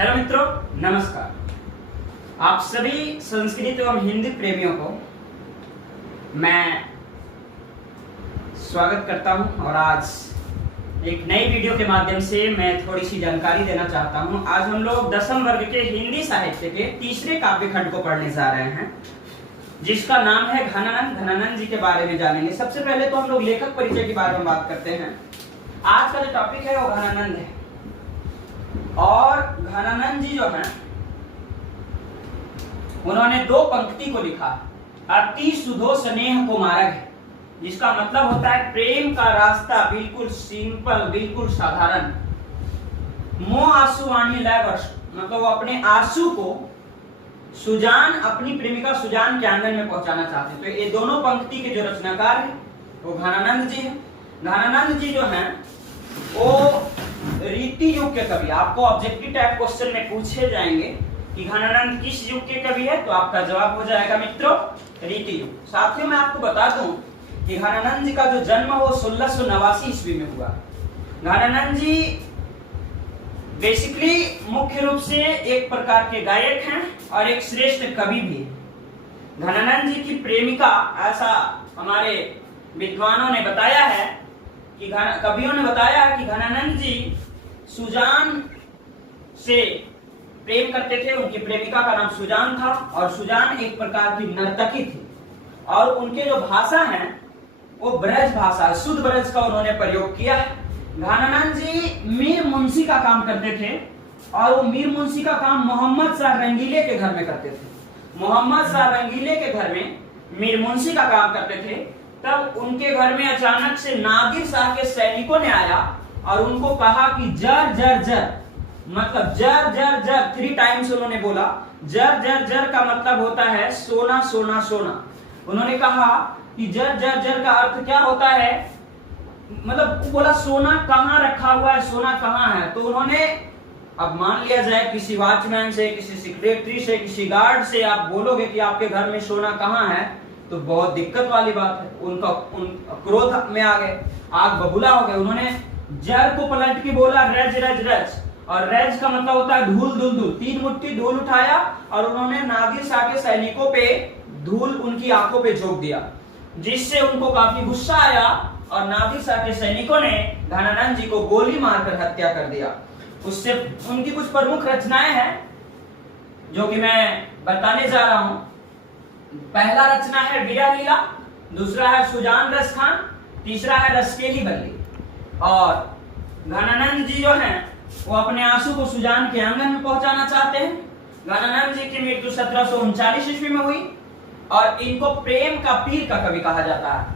Hello मित्रों, नमस्कार। आप सभी संस्कृत एवं हिंदी प्रेमियों को मैं स्वागत करता हूं और आज एक नई वीडियो के माध्यम से मैं थोड़ी सी जानकारी देना चाहता हूं। आज हम लोग 10वीं वर्ग के हिंदी साहित्य के तीसरे काव्य खंड को पढ़ने जा रहे हैं, जिसका नाम है घनानंद। घनानंद जी के बारे में जानेंगे। सबसे पहले तो हम लोग लेखक परिचय के बारे में बात करते हैं। आज का जो टॉपिक है वो घनानंद है और घनानंद जी जो हैं उन्होंने दो पंक्ति को लिखा, अति सुधो स्नेह को मार्ग, जिसका मतलब होता है प्रेम का रास्ता बिल्कुल सिंपल, बिल्कुल साधारण। मोह आंसू वाणी लय वर्ष, मतलब वो अपने आंसू को सुजान, अपनी प्रेमिका सुजान के आंगन में पहुंचाना चाहते। तो ये दोनों पंक्ति के जो रचनाकार है वो घनानंद जी है। घनानंद जी जो हैं वो रीति युग के कवि। आपको ऑब्जेक्टिव टाइप क्वेश्चन में पूछे जाएंगे कि घनानंद किस युग के कवि है, तो आपका जवाब हो जाएगा मित्रों रीति युग। साथियों, मैं आपको बता दूं कि घनानंद जी का जो जन्म वो 1689 ईस्वी में हुआ। घनानंद जी बेसिकली मुख्य रूप से एक प्रकार के गायक हैं और एक श्रेष्ठ कवि भी है। घनानंद जी की प्रेमिका, ऐसा हमारे विद्वानों ने बताया है कि कवियों ने बताया है कि घनानंद जी सुजान से प्रेम करते थे। उनकी प्रेमिका का नाम सुजान था और सुजान एक प्रकार की नर्तकी थी और उनके जो भाषा है वो ब्रज भाषा, शुद्ध ब्रज का उन्होंने प्रयोग किया है। घनानंद जी मीर मुंशी का काम करते थे और वो मीर मुंशी का काम मोहम्मद शाह रंगीले के घर में करते थे। मोहम्मद शाह रंगीले के घर में मीर मुंशी का काम करते थे। तब उनके घर में अचानक से नादिर शाह के सैनिकों ने आया और उनको कहा कि जर जर जर, मतलब जर जर जर 3 टाइम्स उन्होंने बोला। जर जर जर का मतलब होता है सोना सोना सोना। उन्होंने कहा कि जर जर जर का अर्थ क्या होता है, मतलब बोला सोना कहाँ रखा हुआ है, सोना कहाँ है। तो उन्होंने, अब मान लिया जाए किसी वॉचमैन से, किसी सेक्रेटरी से, किसी गार्ड से आप बोलोगे कि आपके घर में सोना कहाँ है, तो बहुत दिक्कत वाली बात है। उन क्रोध में आ गए, आग बबूला हो गए। उन्होंने जर को पलट के बोला रज रज रज, और रज का मतलब होता है धूल धूल धूल। 3 मुट्ठी धूल उठाया और उन्होंने नादिर शाह के सैनिकों पे धूल उनकी आंखों पे झोंक दिया, जिससे उनको काफी गुस्सा आया और नादिर शाह के सैनिकों ने घनानंद जी को गोली मारकर हत्या कर दिया। उससे उनकी कुछ प्रमुख रचनाएं हैं जो कि मैं बताने जा रहा हूं। पहला रचना है वीरा लीला, दूसरा है सुजान रस खान, तीसरा है रसकेली बल्ली। और घनानंद जी जो हैं वो अपने आंसू को सुजान के आंगन में पहुंचाना चाहते हैं। घनानंद जी की मृत्यु 1739 ईस्वी में हुई और इनको प्रेम का पीर का कवि कहा जाता है।